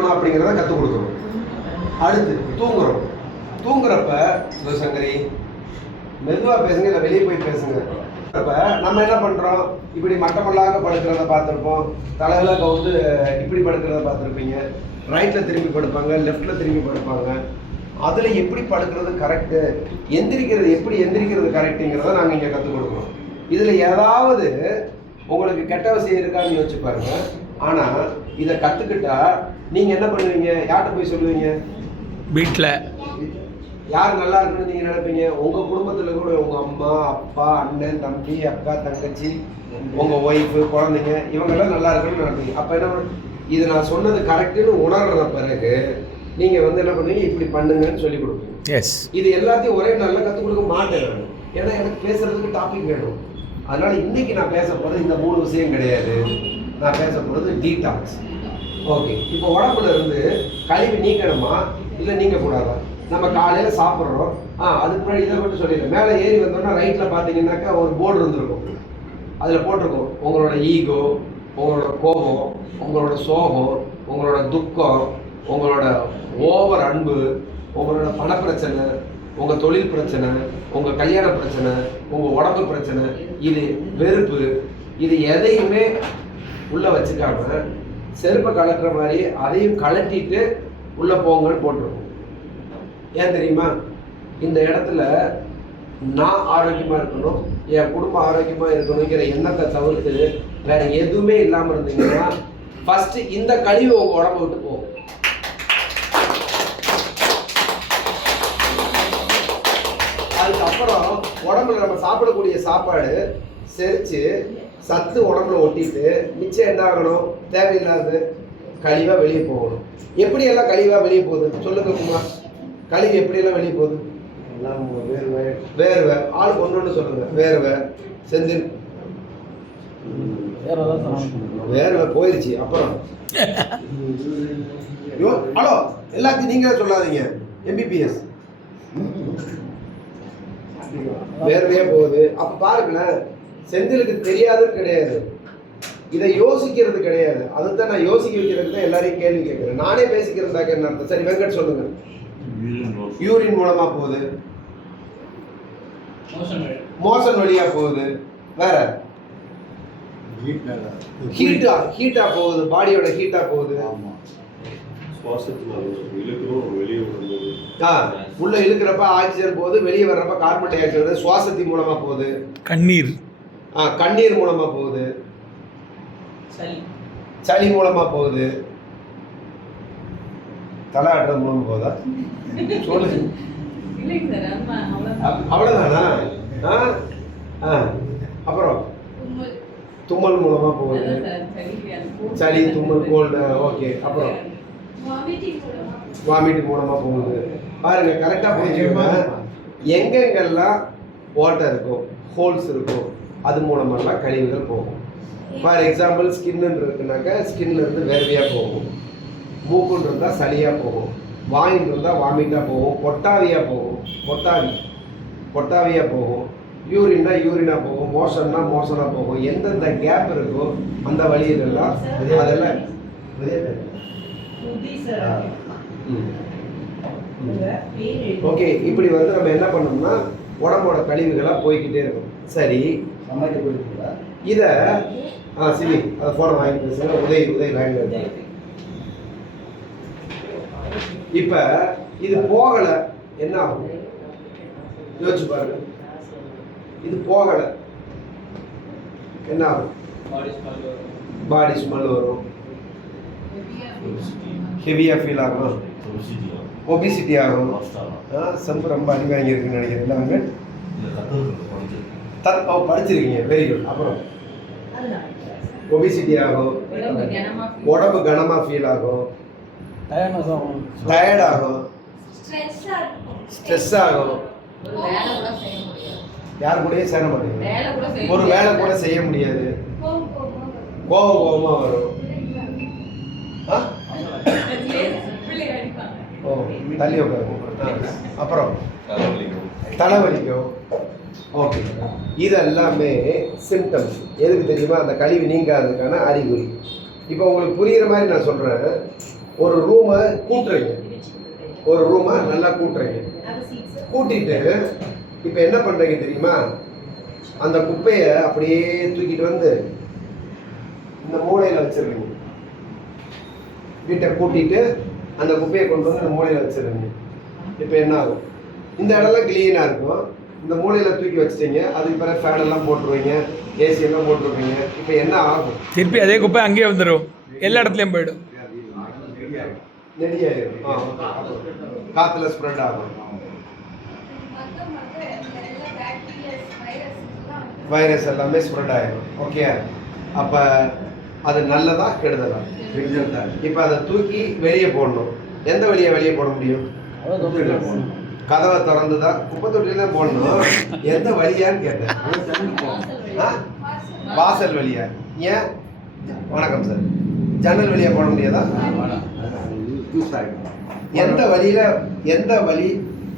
அப்படிங்கிறத கற்றுக் கொடுக்கணும். அடுத்து தூங்குறோம். தூங்குறப்ப சிவசங்கரி மெதுவாக பேசுங்க, இல்லை வெளியே போய் பேசுங்க. அப்போ நம்ம என்ன பண்ணுறோம், இப்படி மட்டமல்லாக படுக்கிறத பார்த்துருப்போம், தலையில் கவுந்து இப்படி படுக்கிறத பார்த்துருப்பீங்க, ரைட்டில் திரும்பி படுப்பாங்க, லெஃப்டில் திரும்பி படுப்பாங்க. அதில் எப்படி படுக்கிறது கரெக்டு, எப்படி எந்திரிக்கிறது கரெக்டுங்கிறத நாங்கள் இங்கே கற்றுக் கொடுக்குறோம். இதில் ஏதாவது உங்களுக்கு கெட்ட விஷயம் இருக்கான்னு யோசிச்சு பாருங்க. ஆனால் இதை கற்றுக்கிட்டா நீங்கள் என்ன பண்ணுவீங்க, யார்கிட்ட போய் சொல்லுவீங்க? வீட்டில் யார் நல்லா இருக்குன்னு நீங்கள் நினைப்பீங்க? உங்கள் குடும்பத்தில் கூட உங்கள் அம்மா, அப்பா, அண்ணன், தம்பி, அக்கா, தங்கச்சி, உங்கள் ஒய்ஃபு, குழந்தைங்க, இவங்கெல்லாம் நல்லா இருக்குன்னு நினைப்பீங்க. அப்போ என்ன இது நான் சொன்னது கரெக்டுன்னு உணர்ற பிறகு நீங்கள் என்ன பண்ணுவீங்க, இப்படி பண்ணுங்கன்னு சொல்லி கொடுப்பீங்க. எஸ், இது எல்லாத்தையும் ஒரே நாளில் கற்றுக் கொடுக்க மாட்டேன் நான். ஏன்னா எனக்கு பேசுகிறதுக்கு டாபிக் வேணும். அதனால் இன்றைக்கி நான் பேச போகிறது இந்த 3 விஷயம் கிடையாது. நான் பேச போகிறது டீடாக்ஸ். ஓகே, இப்போ உடம்புல இருந்து கழிவு நீக்கணுமா இல்லை நீக்கக்கூடாதா? நம்ம காலையில் சாப்பிட்றோம், அதுக்கு முன்னாடி இதை மட்டும் சொல்லிடுறேன். மேலே ஏறி வந்தோம்னா ரைட்டில் பார்த்தீங்கன்னாக்கா ஒரு போர்டு இருந்திருக்கும். அதில் போட்டிருக்கோம் உங்களோட ஈகோ, உங்களோட கோபம், உங்களோட சோகம், உங்களோட துக்கம், உங்களோட ஓவர் அன்பு, உங்களோட பணப்பிரச்சனை, உங்கள் தொழில் பிரச்சனை, உங்கள் கல்யாண பிரச்சனை, உங்கள் உடம்பு பிரச்சனை, இது வெறுப்பு, இது எதையுமே உள்ளே வச்சுக்காம செருப்பை கலட்டுற மாதிரி அதையும் கலட்டிட்டு உள்ளே போங்கன்னு போட்டிருக்கோம். ஏன் தெரியுமா? இந்த இடத்துல நான் ஆரோக்கியமாக இருக்கணும், என் குடும்பம் ஆரோக்கியமாக இருக்கணுங்கிற எண்ணத்தை தவிர்த்து வேற எதுவுமே இல்லாமல் இருந்தீங்கன்னா ஃபஸ்ட்டு இந்த கழிவு உங்கள் உடம்பை விட்டு போகும். அதுக்கப்புறம் உடம்புல நம்ம சாப்பிடக்கூடிய சாப்பாடு செரிச்சு சத்து உடம்புல ஒட்டிட்டு மிச்சம் என்ன ஆகணும், தேவையில்லாத கழிவாக வெளியே போகணும். எப்படியெல்லாம் கழிவாக வெளியே போகுது சொல்லுங்க குமார்? கழிவு எப்படியெல்லாம் வெளியே போகுது? வேர்வை, ஆளுக்கு ஒன்று சொல்லுங்க. வேர்வை, செந்தில் வேர்வை போயிடுச்சு. அப்புறம் ஹலோ, எல்லாத்தையும் நீங்களே சொல்லாதீங்க. MBBS வேர்வையே போகுது. அப்ப பாருங்களேன், செந்திலுக்கு தெரியாதுன்னு கிடையாது, இதை யோசிக்கிறது கிடையாது. அதுதான் நான் யோசிக்க வைக்கிறது தான் எல்லாரையும் கேள்வி கேட்கிறேன். நானே பேசிக்கிறதுக்காக என்ன அர்த்தம்? சரி வெங்கட் சொல்லுங்க. யூரின் மூலமா போகுது, மோஷன் வழியா போகுது, வேற ஹீட்டா போகுது, பாடியோட ஹீட்டா போகுது, உள்ள இழுக்கிறப்ப ஆக்சிஜன் போகுது, வெளியே வர்றப்ப கார்பன் டை ஆக்சைடு சுவாசத்தின் மூலமா போகுது, கண்ணீர் மூலமா போகுது, சளி மூலமா போகுது, தலை ஆட்டுறது மூலமா போகுதா? சொல்லு. அவ்வளவுதானா? அப்புறம் தும்மல் மூலமா போகுது, சளி, தும்மல், கோல்டு. ஓகே, அப்புறம் வாமிட் மூலமா போகுது. பாருங்க, கரெக்டா புரிஞ்சுக்கோங்க. எங்கெங்கெல்லாம் ஓட்டை இருக்கும், ஹோல்ஸ் இருக்கும், அது மூலமெல்லாம் கழிவுகள் போகும். ஃபார் எக்ஸாம்பிள் ஸ்கின்னு இருக்குனாக்கா ஸ்கின்ல இருந்து வேர்வையா போகும், மூக்குன்னு இருந்தால் சளியாக போகும், வாயின்னு இருந்தால் வாமிட்டாக போகும், கொட்டாவியாக போகும், யூரின்னா யூரினாக போகும், மோஷன்னா மோஷனாக போகும். எந்தெந்த கேப் இருக்கோ அந்த வழியிலெல்லாம் அதெல்லாம் ஓகே. இப்படி நம்ம என்ன பண்ணோம்னா உடம்போட கழிவுகளாக போய்கிட்டே இருக்கும். சரி, இதை சிவி அதை ஃபோனை வாங்கி பேசுங்க. உதய் லைன்ல இருக்கு. இப்ப இது போகல என்ன ஆகும் யோசிச்சு பாருங்க. இது போகல என்ன ஆகும்? பாடி ஸ்மெல் வரும், ஹெவியா ஃபீல் ஆகும், ஒபிசிட்டி ஆகும். செம்பு ரொம்ப அடி வாங்கி இருக்குன்னு நினைக்கிறேன். எல்லாமே படிச்சிருக்கீங்க, வெரி குட். அப்புறம் ஒபிசிட்டி ஆகும், உடம்பு கனமா ஃபீல் ஆகும், டயர்ட் ஆகும், ஸ்ட்ரெஸ் ஆகும், யாரு கூடயும் சேர மாட்டேங்குது, ஒரு வேலை கூட செய்ய முடியாது, கோபமா வரும், தள்ளி உட்காரும், அப்புறம் தலைவலிக்கும். ஓகே, இதெல்லாமே சிம்டம்ஸ். எதுக்கு தெரியுமா? அந்த கழிவு நீங்காததுக்கான அறிகுறி. இப்போ உங்களுக்கு புரிகிற மாதிரி நான் சொல்கிறேன். ஒரு ரூமை கூட்டுறீங்க, ஒரு ரூமை நல்லா கூட்டுறீங்க. கூட்டிட்டு இப்போ என்ன பண்ணுறீங்க தெரியுமா? அந்த குப்பையை அப்படியே தூக்கிட்டு வந்து இந்த மூலையில் வச்சிடுறீங்க. வீட்டை கூட்டிட்டு அந்த குப்பையை கொண்டு வந்து அந்த மூலையில் வச்சிடுறீங்க. இப்போ என்ன ஆகும்? இந்த இடம்லாம் கிளீனாக இருக்கும். இந்த மூலையில் தூக்கி வச்சிட்டீங்க. அதுக்கு பிறகு ஃபேன் எல்லாம் போட்டுருவீங்க, ஏசி எல்லாம் போட்டுருவீங்க. இப்போ என்ன ஆகும்? திருப்பி அதே குப்பை அங்கேயே வந்துடும், எல்லா இடத்துலையும் போயிடும். நெடியாயிரும், காற்றுல ஸ்ப்ரெட் ஆகும், வைரஸ் எல்லாமே ஸ்ப்ரெட் ஆகிடும். ஓகே, அப்போ அது நல்லதா கெடுதலா? கெடுதல் தான். இப்போ அதை தூக்கி வெளியே போடணும். எந்த வழியை வெளியே போட முடியும்? கதவை திறந்து தான் குப்பை தொட்டில தான் போடணும். எந்த வழியான்னு கேட்டேன். வாசல் வழியா? ஏன்? வணக்கம் சார், ஜன்னல் வழியா போட முடியாதா? எந்த வழியில, எந்த வழி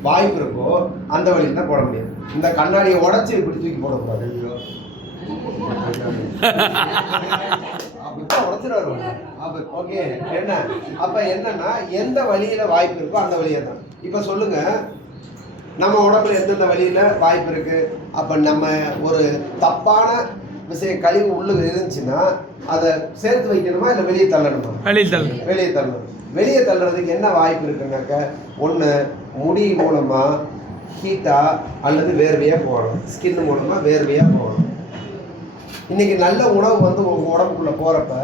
வாய்ப்பு இருக்கோ அந்த வழியில் தான் போட முடியும். இந்த கண்ணாடியை உடச்சி இப்படி தூக்கி போடக்கூடாது. ஓகே, என்ன அப்ப என்னன்னா எந்த வழியில வாய்ப்பு இருக்கோ அந்த வழியை தான். இப்ப சொல்லுங்க, நம்ம உடம்புல எந்தெந்த வழியில வாய்ப்பு இருக்கு? அப்ப நம்ம ஒரு தப்பான விஷயம் கழிவு உள்ள இருந்துச்சுன்னா அதை சேர்த்து வைக்கணுமா இல்லை வெளியே தள்ளணுமா? வெளியே தள்ளணும். வெளியே தள்ளுறதுக்கு என்ன வாய்ப்பு இருக்குன்னாக்க, ஒன்று முடி மூலமா ஹீட்டா அல்லது வேர்வையா போகணும், ஸ்கின் மூலமா வேர்வையா போகணும். இன்னைக்கு நல்ல உணவு வந்து உங்க உடம்புக்குள்ள போறப்ப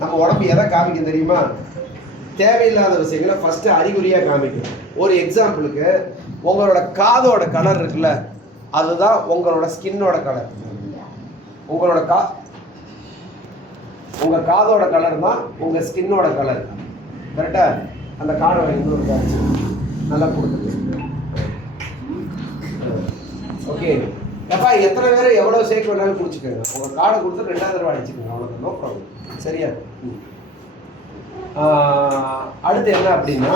நம்ம உடம்பு எதை காமிக்கும் தெரியுமா? தேவையில்லாத விஷயங்களை ஃபர்ஸ்ட் அறிகுறியா காமிக்கும். ஒரு எக்ஸாம்பிளுக்கு, உங்களோட காதோட கலர் இருக்குல்ல, அதுதான் உங்களோட ஸ்கின்னோட கலர். உங்க காதோட கலர் தான் உங்க ஸ்கின்னோட கலர். கரெக்டா? அந்த காடை இன்னொரு காட்சி நல்லா கொடுத்துட்டு. ஓகே எப்பா, எத்தனை பேர் எவ்வளோ சேர்க்க வேணாலும் குடிச்சுக்கோங்க. உங்கள் காடை கொடுத்து 2வது தடவை அடிச்சுக்கோங்க, அவ்வளோதான், நோ ப்ராப்ளம். சரியா? அடுத்து என்ன அப்படின்னா,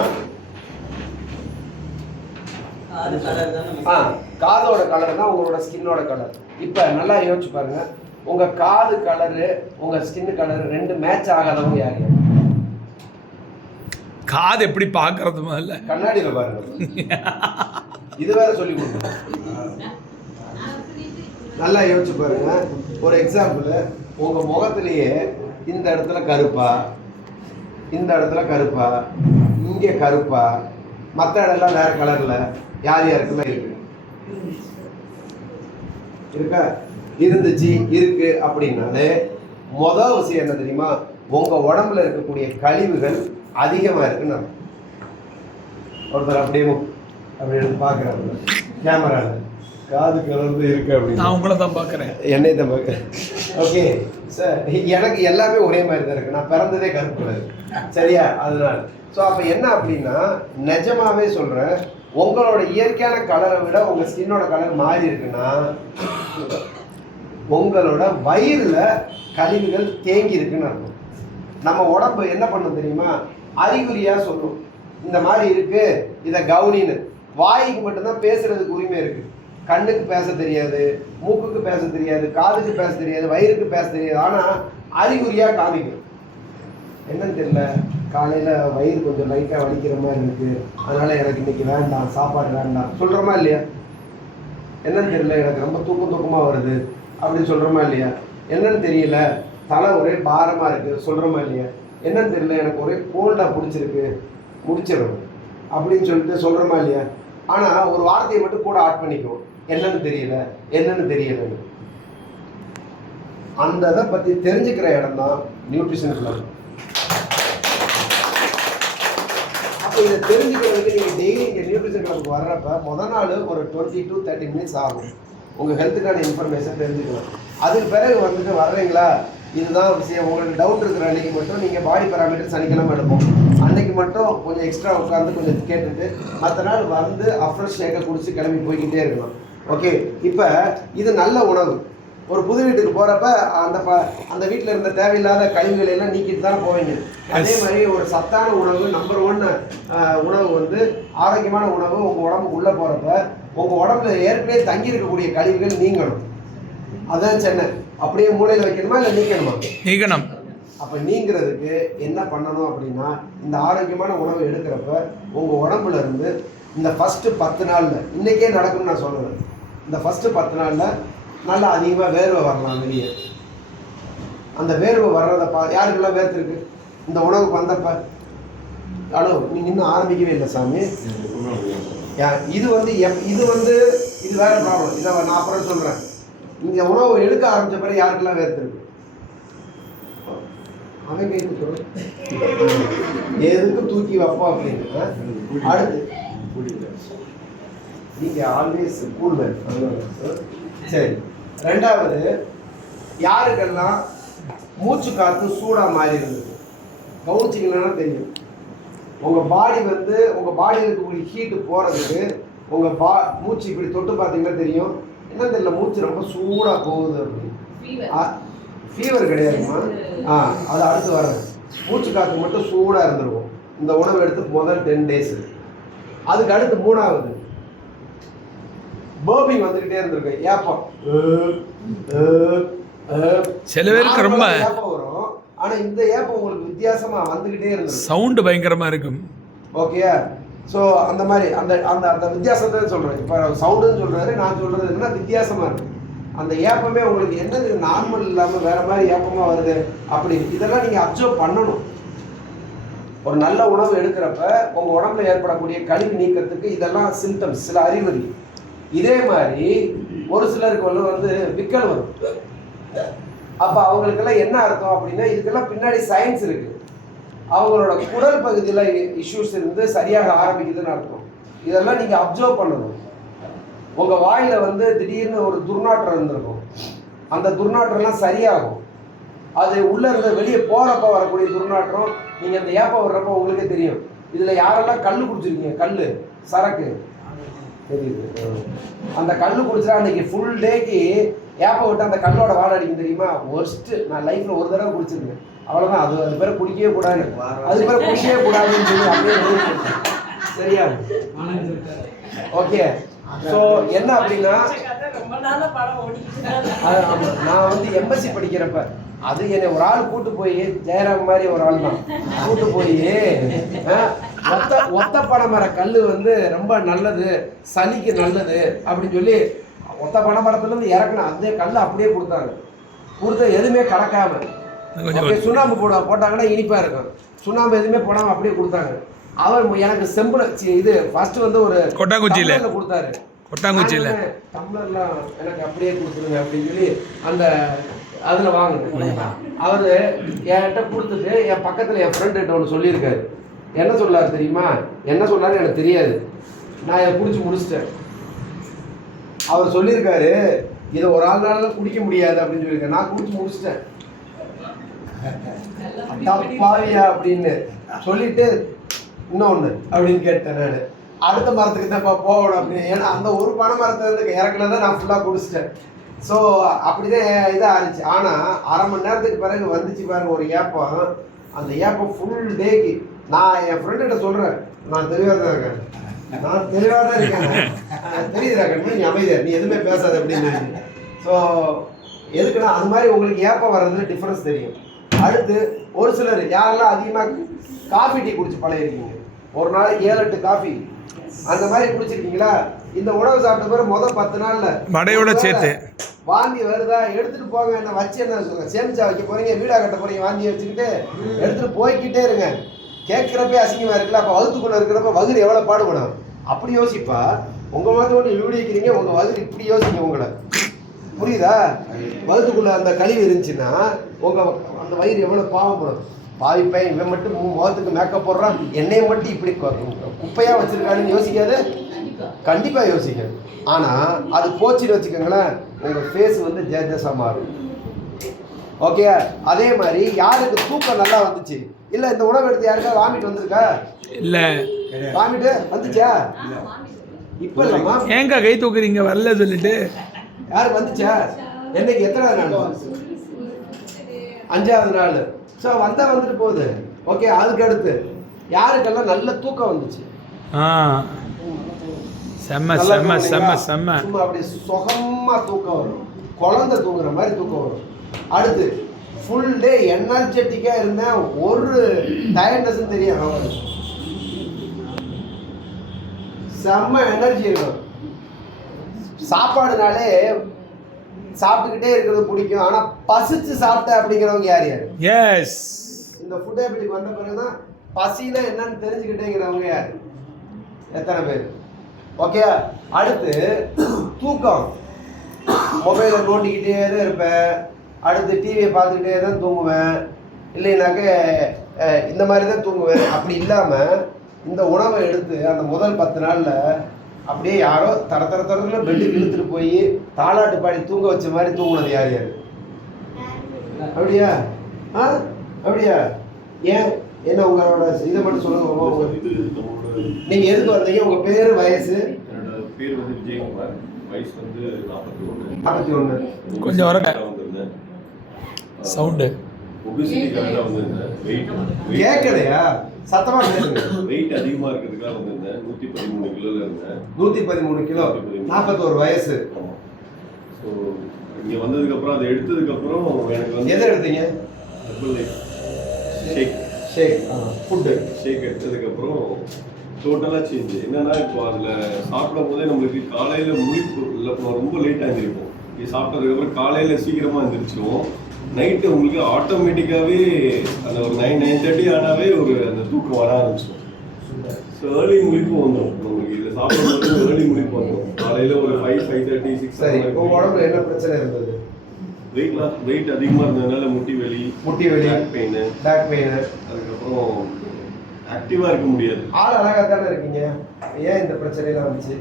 காதோட கலர் தான் உங்களோட ஸ்கின்னோட கலர். இப்போ நல்லா யோசிச்சு பாருங்க, உங்கள் காது கலரு உங்கள் ஸ்கின் கலரு ரெண்டு மேட்ச் ஆகாதவங்க யார்? காது எப்படி பார்க்கறது? முதல்ல கண்ணாடியில் பாருங்க. இது வேற சொல்லி கொடுங்க. நல்லா யோசிச்சு பாருங்க. ஒரு எக்ஸாம்பிள், உங்க முகத்திலேயே இந்த இடத்துல கருப்பா, இந்த இடத்துல கருப்பா, இங்கே கருப்பா, மற்ற இடம்லாம் வேற கலர்ல யார் யாருக்குலாம் இருக்கு? இருக்கா? இருந்துச்சு, இருக்கு அப்படின்னாலே முதல் விஷயம் என்ன தெரியுமா? உங்க உடம்புல இருக்கக்கூடிய கழிவுகள் அதிகமா இருக்குன்னு ஒருத்தர் அப்படியே அப்படின்னு பாக்குறாங்க கேமரால, காது கலந்து இருக்கு அப்படின்னு. நான் உங்களை தான் பார்க்குறேன், என்னை தான் பார்க்குறேன். ஓகே சார், எனக்கு எல்லாமே ஒரே மாதிரி தான் இருக்கு. நான் பிறந்ததே கருப்பு, சரியா? அதனால ஸோ அப்போ என்ன அப்படின்னா, நிஜமாவே சொல்கிறேன், உங்களோட இயற்கையான கலரை விட உங்கள் ஸ்கின்னோட கலர் மாறி இருக்குன்னா உங்களோட வயிறில் கழிவுகள் தேங்கி இருக்குன்னு அர்த்தம். நம்ம உடம்பு என்ன பண்ணும் தெரியுமா? அறிகுறியாக சொல்லும், இந்த மாதிரி இருக்கு, இதை கவனின்னு. வாய்க்கு மட்டும்தான் பேசுறதுக்கு உரிமை இருக்கு. கண்ணுக்கு பேச தெரியாது, மூக்குக்கு பேச தெரியாது, காதுக்கு பேச தெரியாது, வயிறுக்கு பேச தெரியாது. ஆனால் அறிகுறியாக காமிக்கும். என்னன்னு தெரியல, காலையில் வயிறு கொஞ்சம் லைட்டாக வலிக்கிற மாதிரி இருக்கு, அதனால எனக்கு இன்னைக்கு வேண்டாம், சாப்பாடு வேண்டாம் சொல்கிறோமா இல்லையா? என்னன்னு தெரியல, எனக்கு ரொம்ப தூக்கமாக வருது அப்படின்னு சொல்கிறோமா இல்லையா? என்னன்னு தெரியல, தலை ஒரே பாரமாக இருக்குது சொல்கிறோமா இல்லையா? என்னன்னு தெரியல, எனக்கு ஒரே கோல்டாக பிடிச்சிருக்கு முடிச்சிடும் அப்படின்னு சொல்லிட்டு சொல்கிறோமா இல்லையா? ஆனால் ஒரு வார்த்தையை மட்டும் கூட ஆட் பண்ணிக்குவோம், என்னன்னு தெரியல, என்னன்னு தெரியலன்னு. அந்த இதை பற்றி தெரிஞ்சுக்கிற இடம் தான் நியூட்ரிஷன் கிளப். அப்போ இதை தெரிஞ்சுக்கிறதுக்கு நீங்கள் டெய்லி இங்கே நியூட்ரிஷன் கிளப்புக்கு வர்றப்ப முதல் நாள் ஒரு 20 to 30 minutes ஆகும் உங்கள் ஹெல்த்துக்கான இன்ஃபர்மேஷன் தெரிஞ்சுக்கலாம். அதுக்கு பிறகு வந்துட்டு வர்றீங்களா, இதுதான் விஷயம். உங்களுக்கு டவுட் இருக்கிற அன்றைக்கி மட்டும் நீங்கள் பாடி பேராமீட்டர் சனிக்கிழமை எடுப்போம், அன்றைக்கி மட்டும் கொஞ்சம் எக்ஸ்ட்ரா உட்காந்து கொஞ்சம் கேட்டுட்டு மற்ற நாள் வந்து அஃப்ரெஷ் ஷேக்கை குடிச்சு கிளம்பி போய்கிட்டே இருக்கலாம். ஓகே, இப்போ இது நல்ல உணவு. ஒரு புது வீட்டுக்கு போகிறப்ப அந்த வீட்டில் இருந்த தேவையில்லாத கழிவுகளை எல்லாம் நீக்கிட்டு தானே போவீங்க. அதே மாதிரி ஒரு சத்தான உணவு, நம்பர் 1 உணவு வந்து ஆரோக்கியமான உணவு உங்கள் உடம்புக்கு உள்ளே போகிறப்ப உங்கள் உடம்புல ஏற்கனவே தங்கி இருக்கக்கூடிய கழிவுகள் நீங்கணும். அதான் சென்னை. அப்படியே மூளையில் வைக்கணுமா இல்லை நீக்கணுமா? நீக்கணும். அப்போ நீங்கிறதுக்கு என்ன பண்ணணும் அப்படின்னா, இந்த ஆரோக்கியமான உணவை எடுக்கிறப்ப உங்கள் உடம்புல இருந்து இந்த ஃபஸ்ட்டு 10 நாளில், இன்றைக்கே நடக்கும்னு நான் சொல்கிறேன், இந்த ஃபஸ்ட்டு 10 நாளில் நல்லா அதிகமாக வேர்வை வரலாம் வெளியே. அந்த வேர்வை வர்றதை யாருக்கெல்லாம் வேர்த்துருக்கு இந்த உணவுக்கு வந்தப்ப? ஹலோ, நீங்கள் இன்னும் ஆரம்பிக்கவே இல்லை சாமி. இது வந்து இது வேற ப்ராப்ளம். இதை நான் அப்புறம் சொல்கிறேன். இந்த உணவு எடுக்க ஆரம்பித்த பிறகு யாருக்கெல்லாம் வேர்த்துருக்கு? அவன் கேட்டு சொல்லு, எதுக்கு தூக்கி வைப்போம் அப்படின்னு. அடுத்து நீங்கள் ஆல்வேஸ் கூல் மேன். சரி, ரெண்டாவது, யாருக்கெல்லாம் மூச்சு காற்று சூடாக மாறி இருந்தது கவனிச்சிங்கன்னா தெரியும். உங்கள் பாடி வந்து உங்கள் பாடியில் இருக்கக்கூடிய ஹீட்டு போகிறதுக்கு உங்கள் மூச்சு இப்படி தொட்டு பார்த்தீங்கன்னா தெரியும். என்ன தெரியல, மூச்சு ரொம்ப சூடாக போகுது அப்படின்னு. ஃபீவர் கிடையாதுமா. அது அடுத்து வர்றது மூச்சு காற்று மட்டும் சூடாக இருந்துருக்கும் இந்த உணவு எடுத்து முதல் 10 days. அதுக்கு அடுத்து 3வது பர்பிங் வந்துக்கிட்டே இருந்திருக்கு. ஏப்பம் சில பேருக்கு ரொம்ப ஏப்பம் வரும். ஆனால் இந்த ஏப்பம் உங்களுக்கு வித்தியாசமாக வந்துக்கிட்டே இருந்தது. சவுண்டு பயங்கரமாக இருக்கும். ஓகே, ஸோ அந்த மாதிரி அந்த அந்த அந்த வித்தியாசத்தை சொல்கிறேன். இப்போ சவுண்டுன்னு சொல்கிறாரு, நான் சொல்கிறது என்னன்னா வித்தியாசமாக இருக்குது. அந்த ஏப்பமே உங்களுக்கு என்னது நார்மல் இல்லாமல் வேறு மாதிரி ஏப்பமாக வருது அப்படி, இதெல்லாம் நீங்கள் அப்சர்வ் பண்ணணும். ஒரு நல்ல உணவு எடுக்கிறப்ப உங்கள் உடம்புல ஏற்படக்கூடிய கழிவு நீக்கத்துக்கு இதெல்லாம் சிம்டம்ஸ், சில அறிகுறி. இதே மாதிரி ஒரு சிலருக்கு வந்து விக்கல் வரும். அப்போ அவங்களுக்கெல்லாம் என்ன அர்த்தம் அப்படின்னா, இதுக்கெல்லாம் பின்னாடி சயின்ஸ் இருக்குது. அவங்களோட குடல் பகுதியில் இஷ்யூஸ் இருந்து சரியாக ஆரம்பிக்குதுன்னு அர்த்தம். இதெல்லாம் நீங்கள் அப்சர்வ் பண்ணணும். உங்கள் வாயில் வந்து திடீர்னு ஒரு துர்நாற்றம் இருந்திருக்கும். அந்த துர்நாற்றம்லாம் சரியாகும். அது உள்ளே இருந்து வெளியே போகிறப்ப வரக்கூடிய துர்நாற்றம் நீங்கள் அந்த ஏப்பம் வர்றப்போ உங்களுக்கே தெரியும். இதில் யாரெல்லாம் கல் குடிச்சிருக்கீங்க, கல் சரக்கு தெரியுது, அந்த கல் குடிச்சா அன்றைக்கி ஃபுல் டேக்கு ஏப்பம் விட்டு அந்த கல்லோட வாடை அடிக்கும் தெரியுமா? ஒர்ஸ்ட்டு. நான் லைஃப்பில் ஒரு தடவை குடிச்சிருக்கேன், அவ்வளோதான். அது பேரை குடிக்கவே கூடாது, அது பேரை குடிக்கவே கூடாதுன்னு சொல்லி அப்படியே சரியா? ஓகே, ஸோ என்ன அப்படின்னா, நான் வந்து எம்எஸ்சி படிக்கிறப்ப அது என்னை ஒரு ஆள் கூட்டு போய், ஜெயராம் மாதிரி ஒரு ஆள் தான் கூட்டு போய், ஒத்த பனைமர கல் வந்து ரொம்ப நல்லது, சளிக்கு நல்லது அப்படின்னு சொல்லி ஒத்த பனைமரத்துலேருந்து இறக்குனா அந்த கல் அப்படியே கொடுத்தாங்க. கொடுத்த எதுவுமே கலக்காம, சுண்ணாம்பு போட்டாங்கன்னா இனிப்பாக இருக்கும். சுண்ணாம்பு எதுவுமே போடாமல் அப்படியே கொடுத்தாங்க. அவர் எனக்கு செம்புல இது ஃபர்ஸ்ட் வந்து ஒரு கொட்டாங்குச்சியில் கொடுத்தாரு. கொட்டாங்குச்சியில் டம்ளர்லாம் எனக்கு அப்படியே கொடுத்துருங்க அப்படின்னு சொல்லி அந்த அதில் வாங்கினேன். அவர் என்கிட்ட கொடுத்துட்டு என் பக்கத்தில் என் ஃப்ரெண்டுகிட்ட ஒன்று சொல்லியிருக்காரு. என்ன சொல்லார் தெரியுமா? என்ன சொன்னார் எனக்கு தெரியாது, நான் இதை குடிச்சு முடிச்சிட்டேன். அவர் சொல்லியிருக்காரு, இதை ஒரு ஆள்னால குடிக்க முடியாது அப்படின்னு சொல்லியிருக்காரு. நான் குடிச்சு முடிச்சிட்டேன். தப்பாவியா அப்படின்னு சொல்லிட்டு இன்னொன்று அப்படின்னு கேட்டேன். நான் அடுத்த மரத்துக்கு தான் போகணும் அப்படின்னு. ஏன்னா அந்த ஒரு பனை மரத்தை வந்து இறக்குனதை நான் ஃபுல்லாக குடிச்சிட்டேன். ஸோ அப்படிதான் இதாக ஆயிடுச்சு. ஆனால் அரை மணி நேரத்துக்கு பிறகு வந்துச்சு பாருங்க ஒரு ஏப்பம். அந்த ஏப்பம் ஃபுல் டேக்கு நான் என் ஃப்ரெண்டுகிட்ட சொல்கிறேன், நான் தெளிவாக தான் இருக்கேன், நான் தெளிவாக தான் இருக்கேன், தெரியுதுடா கண்ணு, நீ அமைதியா, நீ எதுவுமே பேசாத அப்படின்னு. ஸோ எதுக்குன்னா அது மாதிரி உங்களுக்கு ஏப்பம் வர்றதுல டிஃப்ரென்ஸ் தெரியும். அடுத்து ஒரு சிலர் யாரெல்லாம் அதிகமாக காஃபி டீ குடிச்சு பழகிருக்கீங்க, ஒரு நாளைக்கு 7-8 காஃபி அந்த மாதிரி குடிச்சிருக்கீங்களா? இந்த உணவு சாப்பிட்ட பிறகு முதல் 10 நாளில் வடையோட சேர்த்து வாந்தி வருதா, எடுத்துகிட்டு போங்க, என்ன வச்சு என்ன சொல்லுங்க, சேமிச்சா வைக்க போகிறீங்க, வீடாக கட்ட போகிறீங்க, வாந்தியை வச்சுக்கிட்டு எடுத்துகிட்டு போய்கிட்டே இருங்க. கேட்குறப்பே அசிங்கமாக இருக்குல்ல, அப்போ வகுத்துக்குள்ளே இருக்கிறப்ப வகுறு எவ்வளோ பாடுபடும் அப்படி யோசிப்பா. உங்கள் மாதிரி ஒன்று யூடிக்கிறீங்க, உங்கள் வகுறு இப்படி யோசிங்க. உங்களை புரியுதா? வகுத்துக்குள்ளே அந்த கழிவு இருந்துச்சுன்னா உங்கள் அந்த வயிறு எவ்வளோ பாவப்படும். பாவிப்பேன், இவன் மட்டும் முகத்துக்கு மேக்கப் போடுறான், என்னையை மட்டும் இப்படி குப்பையாக வச்சுருக்காருன்னு யோசிக்காது, கண்டிப்பாக யோசிக்க. ஆனால் அது போச்சுன்னு வச்சுக்கோங்களேன், உங்கள் ஃபேஸ் வந்து ஜேஜஸாக மாறும். ஓகே, அதே மாதிரி யாருக்கு தூக்கம் நல்லா வந்துச்சு, இல்லை இந்த உணவு எடுத்து யாருக்கா வாமிட் வந்திருக்கா? இல்லை, வாமிட்டு வந்துச்சா? இப்போ இல்லைம்மா, ஏங்க கை தூக்குறீங்க வரல சொல்லிட்டு யாருக்கு வந்துச்சா? என்னைக்கு எத்தனாவது நாள்? 5வது நாள். ஸோ வந்தால் வந்துட்டு போகுது. ஓகே, அதுக்கு அடுத்து யாருக்கெல்லாம் நல்ல தூக்கம் வந்துச்சு? செம்ம செம்ம செம்ம செம்ம சும்மா அப்படி சுகமாக தூக்கம் வரும், குழந்தை தூங்குற மாதிரி தூக்கம் வரும். அடுத்து ஃபுல் டே எனர்ஜெட்டிக்காக இருந்தேன், ஒரு டயர்ட்னஸும் தெரியும். செம்ம எனர்ஜி இருக்கும். சாப்பாடுனாலே சாப்பிட்டுக்கிட்டே இருக்கிறது பிடிக்கும், ஆனால் பசிச்சு சாப்பிட்டேன் அப்படிங்கிறவங்க யார் யார்? எஸ். இந்த ஃபுட் ஹேபிட்டுக்கு வந்த பிறகுதான் பசினா என்னன்னு தெரிஞ்சுக்கிட்டேங்கிறவங்க யார்? எத்தனை பேர்? ஓகே. அடுத்து தூக்கம். மொபைலை நோண்டிக்கிட்டே தான் இருப்பேன், அடுத்து டிவியை பார்த்துக்கிட்டே தான் தூங்குவேன், இல்லைனாக்க இந்த மாதிரி தான் தூங்குவேன். அப்படி இல்லாமல் இந்த உணவை எடுத்து அந்த முதல் 10 நாளில் அப்படியே யாரோ தரத்துல பெட்டுக்கு இழுத்துட்டு போய் தாலாட்டு பாடி தூங்க வச்ச மாதிரி தூங்குனது யார் யார்? அப்படியா? அப்படியா? ஏன் என்ன உங்களோட இதை மட்டும் சொல்லுங்க. நீங்க எதுக்கு வந்தீங்க? உங்க பேரு, வயசு? என்னோட பேர் வந்து விஜயகுமார், வயசு வந்து 41. கொஞ்சம் வர சவுண்டு ஒபிசிட்டிக்காக வந்திருந்தேன். கேட்கலையா? சத்தமா பேசுங்க. வெயிட் அதிகமா இருக்கிறதுக்காக வந்திருந்தேன். 113 கிலோல இருந்தேன். 113 கிலோ, 41 வயசு. ஸோ இங்கே வந்ததுக்கப்புறம் அதை எடுத்ததுக்கப்புறம் எனக்கு வந்து எதை எடுத்தீங்க? ஷேக் ஃபுட்டு ஷேக் எடுத்ததுக்கப்புறம் டோட்டலாக சேஞ்சு. என்னன்னா இப்போ அதில் சாப்பிடும் போதே நம்மளுக்கு காலையில் முழிப்பு இல்லை, ரொம்ப லேட்டாக எழுந்திருப்போம். இது சாப்பிட்டதுக்கப்புறம் காலையில் சீக்கிரமாக எழுந்திரிச்சிருவோம். நைட்டு உங்களுக்கு ஆட்டோமேட்டிக்காகவே அந்த ஒரு 9-9:30 ஆனாவே ஒரு அந்த தூக்கம் வர ஆரம்பிச்சிடும். ஸோ ஏர்லி முழிப்பு வந்துடும் நம்மளுக்கு. இதில் சாப்பிடும்போது ஏர்லி முழிப்பு வந்துடும். காலையில் ஒரு 5-5:30, 6. சரி, உங்கள் உடம்புல என்ன பிரச்சனை இருந்தது? வெயிட் அதிகமாக இருந்ததுனால முட்டி வலி, பேக் பெயின், அதுக்கப்புறம் ஆக்டிவாக இருக்க முடியாது. ஆள் அழகாக தானே இருக்கீங்க, ஏன் இந்த பிரச்சனைலாம் வந்துச்சு?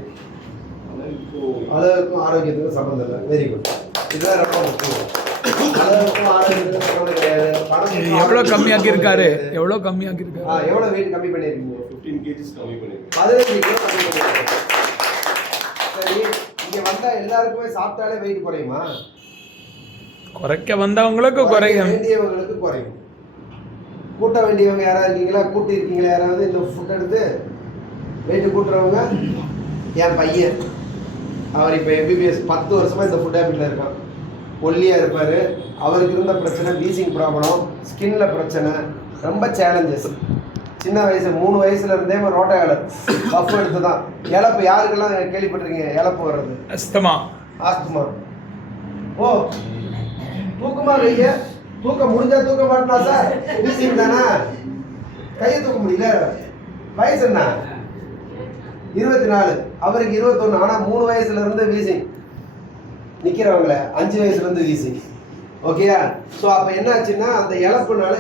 இப்போ அளவுக்கும் ஆரோக்கியத்துக்கும் சம்மந்தம் இல்லை. வெரி குட், இதுதான் ரொம்ப முக்கியம். அளவுக்கும் ஆரோக்கியத்துக்கும் சம்மந்தம் கிடையாது. எவ்வளோ கம்மியாக்கி இருக்காரு? எவ்வளோ கம்மியாக்கி இருக்காரு? எவ்வளோ வெயிட் கம்மி பண்ணியிருக்கீங்க? 15 kgs கம்மி பண்ணிருக்கேன். 15 கிலோ கம்மி பண்ணியிருக்கீங்க. சரி, இங்கே வந்தால் எல்லாருக்குமே சாப்பிட்டாலே வெயிட் குறையுமா? குறைக்க வந்தவங்களுக்கு குறையும், வேண்டியவங்களுக்கு குறையும். கூட்ட வேண்டியவங்க யாராவது இருக்கீங்களா? கூட்டி இருக்கீங்களா யாராவது இந்த ஃபுட் எடுத்து? வெயிட்டு கூட்டுறவங்க என் பையன், அவர் இப்போ எம்பிபிஎஸ் 10 வருஷமாக இந்த ஃபுட் ஹேபிட்டில் இருக்கான். ஒல்லியாக இருப்பார். அவருக்கு இருந்த பிரச்சனை வீசிங் ப்ராப்ளம், ஸ்கின்ல பிரச்சனை, ரொம்ப சேலஞ்சஸ். சின்ன வயசு 3 வயசுல இருந்தே ரோட்டை பஃப் எடுத்து தான். இழப்பு யாருக்கெல்லாம் கேள்விப்பட்டிருக்கீங்க? இழப்பு வர்றது, ஆஸ்துமா. ஓ, தூக்கமா கைய தூக்க முடிஞ்சா தூக்க மாட்டா சார், வீசிங் தானே, கையை தூக்க முடியல. வயசு என்ன? 24, அவருக்கு 21. ஆனால் 3 வயசுல இருந்து வீசிங். நிற்கிறவங்கள 5 வயசுல இருந்து வீசிங். ஓகேயா? ஸோ அப்போ என்ன ஆச்சுன்னா அந்த இழப்புனால,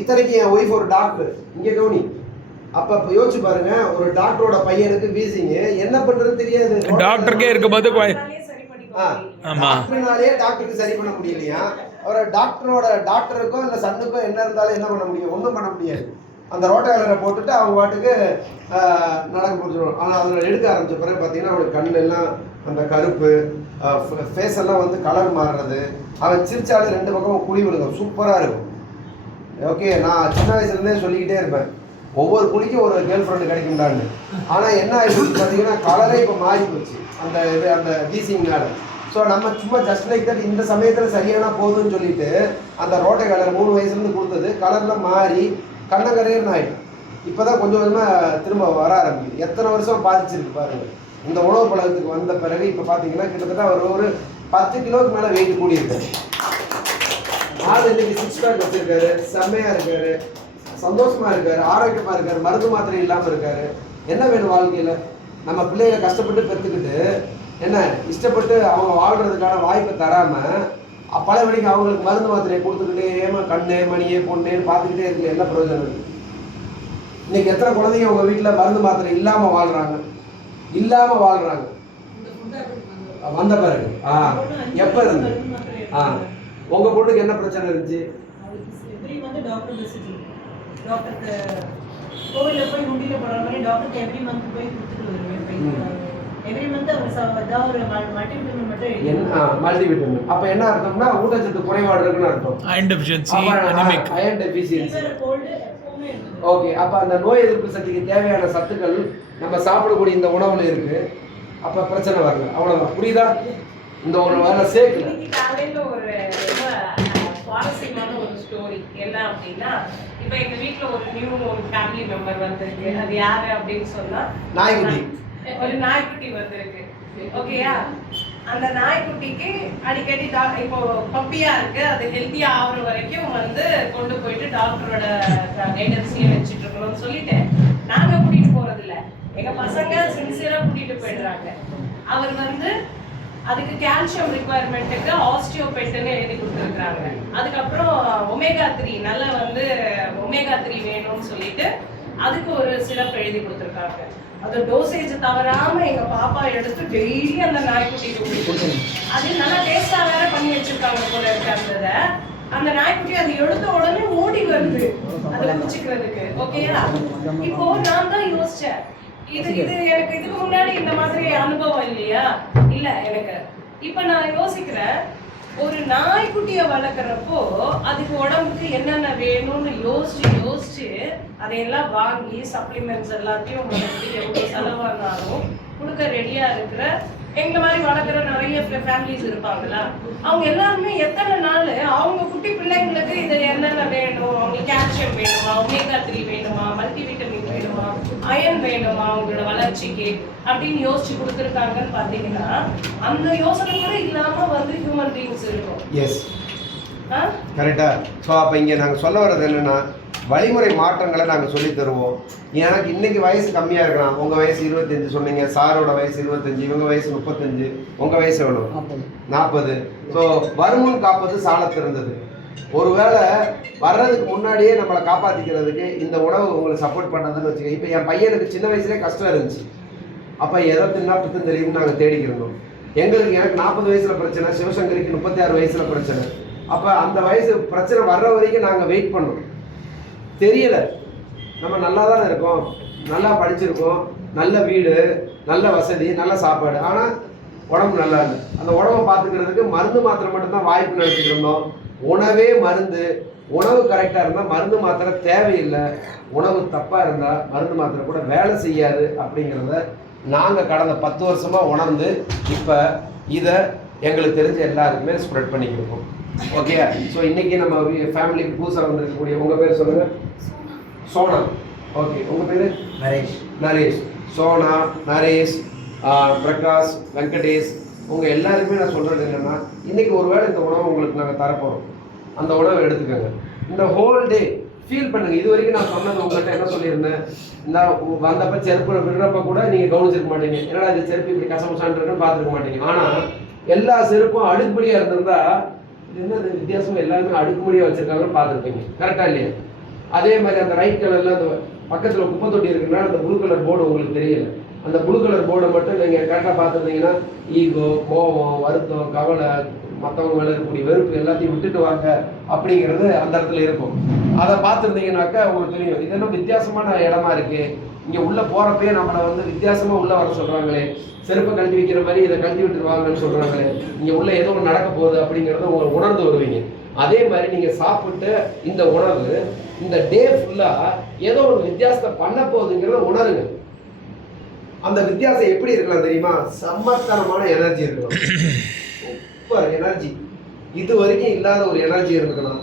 இத்தனைக்கு என் ஒய்ஃப் ஒரு டாக்டர், இங்கே கவனி. அப்போ யோசிச்சு பாருங்க, ஒரு டாக்டரோட பையனுக்கு வீசிங், என்ன பண்றதுன்னு தெரியாது. டாக்டருக்கே இருக்கும்போது டாக்டர்னாலே டாக்டருக்கு சரி பண்ண முடியலையா? அவரை டாக்டருக்கோ இல்லை சன்னுக்கோ என்ன இருந்தாலும் என்ன பண்ண முடியும்? ஒன்றும் பண்ண முடியாது. அந்த ரோட்டையாளரை போட்டுட்டு அவங்க பாட்டுக்கு நடக்க முடிச்சிடும். ஆனால் அதில் எடுக்க ஆரம்பிச்ச பிறகு பார்த்தீங்கன்னா அவனுக்கு கண்ணெல்லாம் அந்த கருப்பு, ஃபேஸ் எல்லாம் வந்து கலர் மாறுறது, அவன் சிரிச்சாலே 2 பக்கமும் குழி விழுகும், சூப்பராக இருக்கும். ஓகே, நான் சின்ன வயசுலேருந்தே சொல்லிக்கிட்டே இருப்பேன், ஒவ்வொரு குழிக்கும் ஒரு கேர்ள் ஃப்ரெண்டு கிடைக்கும்டான்னு. ஆனால் என்ன ஆகிடுச்சு பார்த்தீங்கன்னா, கலரே இப்போ மாறி போச்சு அந்த வீசிங்னால. ஸோ நம்ம சும்மா ஜஸ்ட் லைக் தட் இந்த சமயத்தில் சரியான போதுன்னு சொல்லிட்டு அந்த ரோட்டை கலர் 3 வயசுலேருந்து கொடுத்தது கலர்லாம் மாறி கண்ணங்கரையன்னு ஆகிடும். இப்போ தான் கொஞ்சம் கொஞ்சமாக திரும்ப வர ஆரம்பிக்குது. எத்தனை வருஷம் பாதிச்சிருக்கு பாருங்கள். இந்த உணவு பழக்கத்துக்கு வந்த பிறகு இப்போ பார்த்தீங்கன்னா கிட்டத்தட்ட ஒரு 10 கிலோவுக்கு மேலே வெயிட் கூடியிருக்காரு. ஆள் இன்னைக்கு 6 பேக் வச்சிருக்காரு, செம்மையாக இருக்காரு, சந்தோஷமாக இருக்காரு, ஆரோக்கியமாக இருக்காரு, மருந்து மாத்திரை இல்லாமல் இருக்காரு. என்ன வேணும் வாழ்க்கையில்? நம்ம பிள்ளைகளை கஷ்டப்பட்டு பெற்றுக்கிட்டு என்ன இஷ்டப்பட்டு அவங்க வாழ்கிறதுக்கான வாய்ப்பை தராமல் பல மணிக்கு அவங்களுக்கு மருந்து மாத்திரையை கொடுத்துக்கிட்டே கண்ணு மணியே பொண்ணேன்னு பார்த்துக்கிட்டே இருக்குல்ல, என்ன பிரயோஜனம் இருக்குது? இன்னைக்கு எத்தனை குழந்தைங்க உங்கள் வீட்டில் மருந்து மாத்திரை இல்லாமல் வாழ்கிறாங்க? வந்த பிறகு எப்போ இருந்து? உங்கள் பொண்ணுக்கு என்ன பிரச்சனை இருந்துச்சு? மல்டிவிட்டமின். அப்ப என்ன அர்த்தம்னா ஊட்டச்சத்து குறைபாடு இருக்குன்னு அர்த்தம். Iron deficiency. ஓகே, அப்ப அந்த நோய் எதிர்ப்பு சக்திக்கு தேவையான சத்துக்கள் நம்ம சாப்பிடக்கூடிய இந்த உணவுல இருக்கு. அப்ப பிரச்சனை வரல, அவ்வளவுதான். புரியுதா? இந்த ஒரு வேலை சேர்க்கல. காலையில ஒரு சுவாரஸ்யமான ஒரு அப்படின்னா, இப்ப எங்க வீட்ல ஒரு ஃபேமிலி மெம்பர் வந்திருக்கு. அது யாரு அப்படின்னு சொன்னா, நாய்க்குட்டி. ஒரு நாய்க்குட்டி வந்திருக்கு. ஓகேயா? அந்த நாய்க்குட்டிக்கு அடிக்கடி இப்போ பப்பியா இருக்கு, அது ஹெல்த்தியா ஆகுற வரைக்கும் வந்து கொண்டு போயிட்டு டாக்டரோட கைடன்ஸ்லயே வச்சுட்டு இருக்கணும்னு சொல்லிட்டு நாங்க கூட்டிட்டு போறது இல்ல, எங்க பசங்க சின்சியரா கூட்டிட்டு போயிடுறாங்க. அவர் வந்து அதுக்கு கால்சியம் ரிக்குவயர்மெண்ட்டுக்கு ஆஸ்டியோபெட்னு எழுதி கொடுத்துருக்காங்க. அதுக்கப்புறம் ஒமேகா-3 நல்லா வந்து ஒமேகா-3 வேணும்னு சொல்லிட்டு அதுக்கு ஒரு சிரப் எழுதி கொடுத்துருக்காங்க. அது டோசேஜ் தவறாம எங்க பாப்பா எடுத்து டெய்லி அந்த நாய்க்குட்டிக்கு குடிக்கணும். அது நல்லா டேஸ்டா வேற பண்ணி வச்சிருக்காங்க போல இருக்கு. அந்த நாய்க்குட்டி அது எடுத்த உடனே ஓடி வருது அதுல குடிச்சுக்கிறதுக்கு. ஓகேயா? இப்போ நான் தான் யோசிச்சேன், இது எனக்கு இதுக்கு முன்னாடி இந்த மாதிரி அனுபவம் இல்லையா? இல்ல எனக்கு. இப்ப நான் யோசிக்கிறேன், ஒரு நாய்க்குட்டிய வளர்க்குறப்போ அதுக்கு உடம்புக்கு என்னென்ன வேணும்னு யோசிச்சு அதையெல்லாம் வாங்கி சப்ளிமெண்ட்ஸ் எல்லாத்தையும் வந்து எவ்வளோ செலவானாலும் கொடுக்க ரெடியா இருக்கிற எங்க மாதிரி வளர்க்குற நிறைய ஃபேமிலிஸ் இருப்பாங்களா, அவங்க எல்லாருமே எத்தனை நாள் அவங்க குட்டி பிள்ளைங்களுக்கு இது என்னென்ன வேணும், அவங்களுக்கு கால்சியம் வேணுமா, ஒமேகா-3 வேணுமா, மல்டிவிட்டமின் வேணுமா, அயன் வேணுமா அவங்களோட வளர்ச்சிக்கு அப்படின்னு யோசிச்சு கொடுத்துருக்காங்கன்னு பார்த்தீங்கன்னா, அந்த யோசனை கூட இல்லாம வந்து ஹியூமன் பீயிங்ஸ் இருக்கும். எஸ், கரெக்டா. ஸோ அப்போ இங்கே நாங்கள் சொல்ல வர்றது என்னென்னா, வழிமுறை மாற்றங்களை நாங்கள் சொல்லி தருவோம். எனக்கு இன்னைக்கு வயசு கம்மியாக இருக்கலாம், உங்கள் வயசு 25 சொன்னீங்க, சாரோட வயசு 25, இவங்க வயசு 35, உங்கள் வயசு எவ்வளோ? 40. ஸோ வருமுன் காப்பது சாலத்து இருந்தது. ஒருவேளை வர்றதுக்கு முன்னாடியே நம்மளை காப்பாற்றிக்கிறதுக்கு இந்த உணவு உங்களுக்கு சப்போர்ட் பண்ணுறதுன்னு வச்சுக்க. இப்போ என் பையனுக்கு சின்ன வயசுலேயே கஷ்டம் இருந்துச்சு. அப்போ எதை தின்னா பித்தம் தெரியும்னு நாங்கள் தேடிக்கிறோம். எனக்கு 40 வயசில் பிரச்சனை, சிவசங்கரிக்கு 36 வயசில் பிரச்சனை. அப்போ அந்த வயசு பிரச்சனை வர்ற வரைக்கும் நாங்கள் வெயிட் பண்ணோம். தெரியல, நம்ம நல்லா தான் இருக்கோம், நல்லா படிச்சிருக்கோம், நல்ல வீடு, நல்ல வசதி, நல்ல சாப்பாடு, ஆனால் உடம்பு நல்லா இல்லை. அந்த உடம்பை பார்த்துக்கிறதுக்கு மருந்து மாத்திரை மட்டும்தான் வாய்ப்பு நினச்சிட்டு இருந்தோம். உணவே மருந்து. உணவு கரெக்டாக இருந்தால் மருந்து மாத்திரை தேவையில்லை, உணவு தப்பாக இருந்தால் மருந்து மாத்திரை கூட வேலை செய்யாது அப்படிங்கிறத நாங்கள் கடந்த 10 வருஷமாக உணர்ந்து இப்போ இதை எங்களுக்கு தெரிஞ்ச எல்லாருக்குமே ஸ்ப்ரெட் பண்ணிக்கிருக்கோம். ஓகே. ஸோ இன்றைக்கி நம்ம ஃபேமிலிக்கு புதுசாக வந்திருக்கக்கூடிய, உங்கள் பேர் சொல்லுங்கள். சோனா. ஓகே, உங்கள் பேர்? நரேஷ். சோனா, நரேஷ், பிரகாஷ், வெங்கடேஷ், உங்கள் எல்லாருக்குமே நான் சொல்கிறது என்னென்னா, இன்றைக்கி ஒரு வேளை இந்த உணவை உங்களுக்கு நாங்கள் தரப்போகிறோம். அந்த உணவை எடுத்துக்கோங்க. இந்த ஹோல் டே ஃபீல் பண்ணுங்கள். இது வரைக்கும் நான் சொன்னது உங்கள்கிட்ட என்ன சொல்லியிருந்தேன், இந்த வந்தப்போ செருப்பு விடுறப்ப கூட நீங்கள் கவனிச்சிருக்க மாட்டீங்க, என்னடா இது செருப்பு இப்படி கசமசான்றதுன்னு பார்த்துருக்க மாட்டீங்க. ஆனால் எல்லா செருப்பும் அடுக்குப்படியாக இருந்திருந்தா என்ன வித்தியாசம், எல்லாருமே அடுக்குப்படியாக வச்சுருக்காங்கன்னு பார்த்துருப்பீங்க. கரெக்டாக இல்லையா? அதே மாதிரி அந்த ரைட் கலரில் அந்த பக்கத்தில் குப்பை தொட்டி இருக்குன்னா அந்த ப்ளூ கலர் போர்டு உங்களுக்கு தெரியல. அந்த ப்ளூ கலர் போர்டை மட்டும் நீங்கள் கரெக்டாக பார்த்துருந்தீங்கன்னா ஈகோ, கோபம், வருத்தம், கவலை, மற்றவங்க மேலே இருக்கக்கூடிய வெறுப்பு எல்லாத்தையும் விட்டுட்டு வாங்க அப்படிங்கிறது அந்த இடத்துல இருக்கும். அதை பார்த்துருந்தீங்கன்னாக்கா உங்களுக்கு தெரியும், இதெல்லாம் வித்தியாசமான இடமா இருக்குது, இங்கே உள்ளே போகிறப்பே நம்மளை வந்து வித்தியாசமாக உள்ளே வர சொல்கிறாங்களே, செருப்பை கழட்டி வைக்கிற மாதிரி இதை கழட்டி விட்டுருவாங்கன்னு சொல்கிறாங்களே, இங்கே உள்ளே ஏதோ ஒன்று நடக்க போகுது அப்படிங்கிறத உங்களை உணர்ந்து வருவீங்க. அதே மாதிரி நீங்கள் சாப்பிட்டு இந்த உணவு இந்த டே ஃபுல்லாக ஏதோ ஒரு வித்தியாசத்தை பண்ண போகுதுங்கிறத உணருங்க. அந்த வித்தியாசம் எப்படி இருக்கலாம் தெரியுமா? சம்மத்தனமான எனர்ஜி இருக்கணும். சூப்பர் எனர்ஜி, இது வரைக்கும் இல்லாத ஒரு எனர்ஜி இருக்கணும்.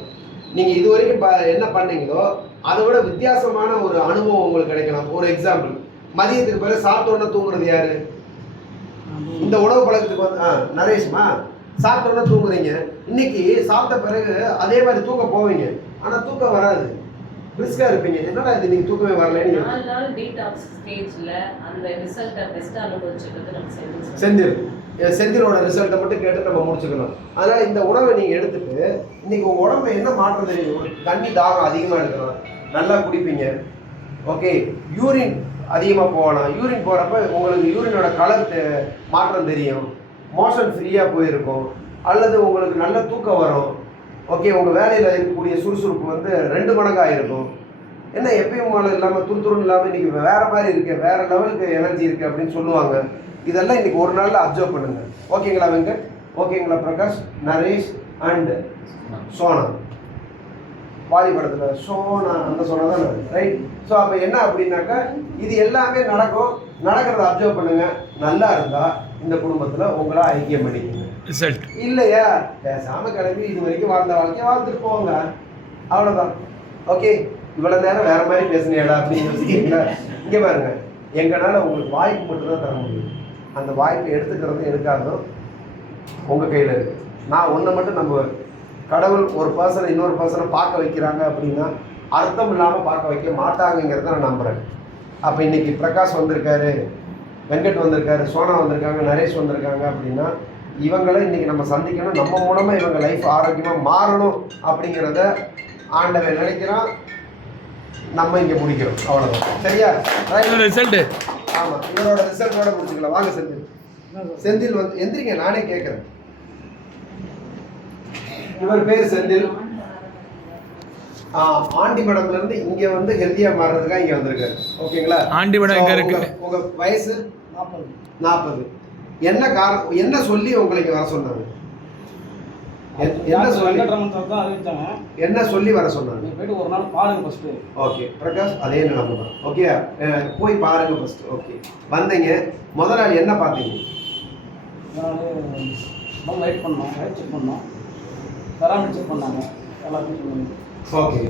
நீங்கள் இது வரைக்கும் என்ன பண்ணீங்களோ அதை விட வித்தியாசமான ஒரு அனுபவம் உங்களுக்கு கிடைக்கலாம். ஒரு எக்ஸாம்பிள், மதியத்துக்கு பிறகு சாப்பிட்டோன்னா தூங்குறது யாரு? இந்த உணவு பழக்கத்துக்கு வந்து நரேஷ்மா சாப்பிட்டோன்னா தூங்குறீங்க. இன்னைக்கு சாப்பிட்ட பிறகு அதே மாதிரி தூக்க போவீங்க, ஆனால் தூக்கம் வராது, ரிஸ்காக இருப்பீங்க. என்னடா இது நீங்கள் தூக்கமே வரலன்னு 4 நாள் டீடாக்ஸ் ஸ்டேஜ்ல அந்த ரிசல்ட்டை பெஸ்ட்டாக அனுபவிச்சுக்கிறது நம்ம செந்திலோட ரிசல்ட்டை மட்டும் கேட்டு நம்ம முடிச்சுக்கணும். அதனால் இந்த உணவை நீங்கள் எடுத்துட்டு இன்னைக்கு உங்கள் உடம்புல என்ன மாற்றம் தெரியும்? ஒரு தண்ணி தாகம் அதிகமாக எடுக்கலாம், நல்லா குடிப்பீங்க. ஓகே, யூரின் அதிகமாக போகலாம். யூரின் போகிறப்ப உங்களுக்கு யூரினோட கலர் மாற்றம் தெரியும், மோஷன் ஃப்ரீயாக போயிருக்கும், அல்லது உங்களுக்கு நல்ல தூக்கம் வரும். ஓகே, உங்கள் வேலையில் இருக்கக்கூடிய சுறுசுறுப்பு வந்து 2 மடங்காக இருக்கும். என்ன எப்பயும் போல இல்லாமல் துருதுருன்னு இல்லாமல் இன்றைக்கி வேறு மாதிரி இருக்குது, வேறு லெவலுக்கு எனர்ஜி இருக்குது அப்படின்னு சொல்லுவாங்க. இதெல்லாம் இன்றைக்கி ஒரு நாளில் அப்சர்வ் பண்ணுங்கள். ஓகேங்களா வெங்கட்? ஓகேங்களா பிரகாஷ், நரேஷ் அண்ட் சோனா? வாலி படத்தில் சோனா அந்த சோனா தான் ரைட். ஸோ அப்போ என்ன அப்படின்னாக்கா இது எல்லாமே நடக்கும். நடக்கிறத அப்சர்வ் பண்ணுங்கள். நல்லா இருந்தால் இந்த குடும்பத்தில் உங்களை ஐக்கியம் பண்ணிக்கோங்க. ரிசல்ட் இல்லையா பேசாமல் கிளம்பி இது வரைக்கும் வாழ்ந்த வாழ்க்கையை வாழ்ந்துட்டு போங்க. அவ்வளோதான். ஓகே, இவ்வளோ நேரம் வேற மாதிரி பேசுனேடா அப்படின்னு யோசிக்கிறீங்களா? இங்கே பாருங்க, எங்களால் உங்களுக்கு வாய்ப்பு மட்டும்தான் தர முடியும். அந்த வாய்ப்பை எடுத்துக்கிறது எனக்காகவும் உங்கள் கையில் இருக்குது. நான் ஒன்றை மட்டும் நம்புவேன், கடவுள் ஒரு பர்சனை இன்னொரு பர்சனை பார்க்க வைக்கிறாங்க அப்படின்னா அர்த்தம் இல்லாமல் பார்க்க வைக்க மாட்டாங்கங்கிறத நான் நம்புகிறேன். அப்போ இன்றைக்கி பிரகாஷ் வந்திருக்காரு, வெங்கட் வந்திருக்காரு, சோனா வந்திருக்காங்க, நரேஷ் வந்திருக்காங்க அப்படின்னா இவங்களை இன்றைக்கி நம்ம சந்திக்கணும், நம்ம மூலமாக இவங்க லைஃப் ஆரோக்கியமாக மாறணும் அப்படிங்கிறத ஆண்டவன் நினைக்கிறான். நம்ம இங்கே முடிக்கிறோம், அவ்வளோதான். சரியா? ரிசல்ட்டு ஆமாம், இவரோட ரிசல்ட்டோட முடிச்சுக்கலாம். வாங்க செந்தில். செந்தில் வந்து எந்திரிங்க, நானே கேட்குறேன். இவர் பேர் செந்தில். ஆண்டிமடம்ல இருந்து இங்க வந்து ஹெல்த்தியா மாறுறதுக்காக இங்க வந்திருக்காரு. ஓகேங்களா? ஆண்டிமடம் எங்க இருக்கு? உங்க வயசு 40. என்ன காரணம், என்ன சொல்லி உங்களுக்கு வர சொன்னாங்க? என்ன சொல்லி வர சொன்னாங்க? போயிட்டு ஒரு நாள் பாருங்க ஃபர்ஸ்ட். ஓகே பிரகாஷ், அதே நிலைமை தான். ஓகே, போய் பாருங்க ஃபர்ஸ்ட். ஓகே, வந்தீங்க, முதல் நாள் என்ன பார்த்தீங்க? நான் லைட் பண்ணோம், லைட் செக் பண்ணோம், பேராமீட்டர் செக் பண்ணாங்க, எல்லாத்தையும் சொன்னாங்க. ஓகே,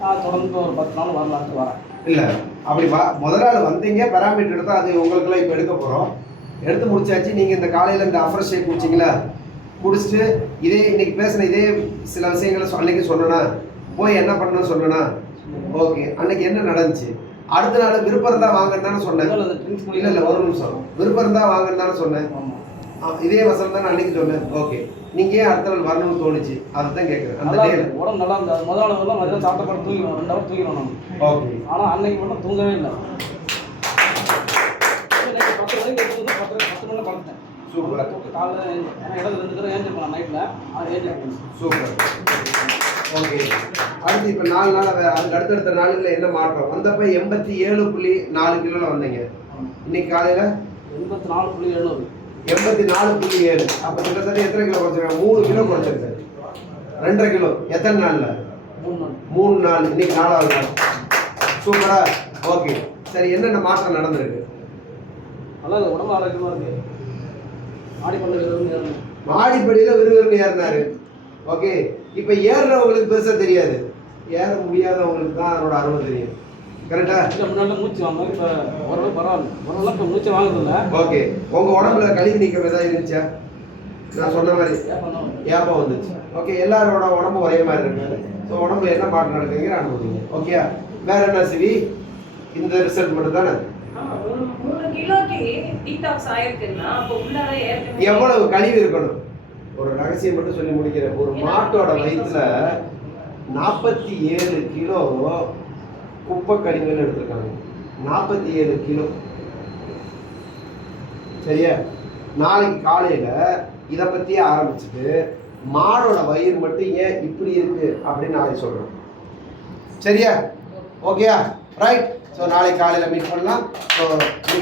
நான் தொடர்ந்து ஒரு 10 நாள் வரலான்ட்டு வரேன். இல்லை அப்படி முதல் நாள் வந்தீங்க, பேராமீட்டர் எடுத்தால் அது உங்களுக்குலாம் இப்போ எடுக்க போகிறோம். எடுத்து முடிச்சாச்சு. நீங்கள் இந்த காலையில் இந்த அஃப்ரெஷ் ஷேக் குடிச்சிங்களா? குடிச்சிட்டு இதே இன்னைக்கு பேசின இதே சில விஷயங்களை அன்னைக்கு சொன்னேன்னா, போய் என்ன பண்ணணும்னு சொன்னேன்னா, ஓகே அன்னைக்கு என்ன நடந்துச்சு? அடுத்த நாள் விருப்பம் இருந்தால் வாங்கன்னு தானே சொன்னேன். இல்லை இல்லை, ஒரு நிமிஷம். விருப்பம் இருந்தால் வாங்கன்னு தானே சொன்னேன். இதே வசனம் தான் அன்னைக்கு சொன்னேன். ஓகே, நீங்கள் ஏன் அடுத்த நாள் வரணும்னு தோணுச்சு? அதை தான் கேட்குறேன். அந்த டே உடம்பு நல்லா இருந்தது. முதல் நாள் எல்லாம் மதியம் சாப்பிட்ட படம் தூங்கிடுவோம், 2 ஹவர் தூங்கிடுவோம் நான். ஓகே, ஆனால் அன்னைக்கு மட்டும் தூங்கவே இல்லை. 10 மணிக்கு தூங்குது, 10 மணிக்கு படுத்தேன். சூப்பர். காலையில் ஏன்னா இடத்துல 2 தடவை ஏஞ்சிருப்பேன் நைட்டில், அது ஏஞ்சிருப்பேன். சூப்பர். ஓகே, அடுத்து இப்போ 4 நாள் அதுக்கு அடுத்தடுத்த நாளுகளில் என்ன மாற்றம்? வந்தப்போ 87.4 கிலோவில் வந்தீங்க. இன்னைக்கு காலையில் 84.7. 84.7. அப்போ கிட்டத்தட்ட எத்தனை கிலோ குறைச்சிருக்காங்க? 3 கிலோ குறைச்சிருக்காரு. 2.5 கிலோ. எத்தனை நாளில்? 3 நாள். இன்னைக்கு 4வது நாள். சூப்பரா? ஓகே, சரி, என்னென்ன மாற்றம் நடந்திருக்கு? நல்லா உடம்பு ஆரோக்கியமாக இருக்கு. மாடிப்படியில் விறுவிறுன்னு ஏறினாரு. ஓகே, இப்போ ஏறுறவங்களுக்கு பெருசாக தெரியாது, ஏற முடியாதவங்களுக்கு தான் அதனோட அருமை தெரியும். கரெக்டா? முன்னாடி மூச்சு வாங்க, இப்போ ஓரளவு பரவாயில்ல, ஓரளவு இப்போ மூச்சு வாங்குறதில்ல. ஓகே, உங்கள் உடம்புல கழிவு நீக்கம் ஏதாவது இருந்துச்சா? நான் சொன்ன மாதிரி ஏப்பம் வந்துச்சு. ஓகே, எல்லாரோட உடம்பு ஒரே மாதிரி இருக்காது. ஸோ உடம்புல என்ன மாற்றம் நடக்குதுங்கிற அனுபவிங்க. ஓகே, வேற என்ன சிவி? இந்த ரிசல்ட் மட்டும் தானே? 3 கிலோக்கு டீடாக்ஸ் ஆயிருக்குன்னா அப்போ உள்ளார எவ்வளவு கழிவு இருக்கணும்? ஒரு ரகசியம் மட்டும் சொல்லி முடிக்கிறேன். ஒரு மாட்டோட வயிற்றுல 47 கிலோ குப்பை கழிவுகள் எடுத்திருக்காங்க. 47 கிலோ. சரியா? நாளைக்கு காலையில இதை பத்தியே ஆரம்பிச்சுட்டு மாடோட வயிறு மட்டும் ஏன் இப்படி இருக்கு அப்படின்னு நாளைக்கு சொல்றேன். சரியா? ஓகேயா? ரைட். ஸோ நாளைக்கு காலையில் மீட் பண்ணலாம். ஸோ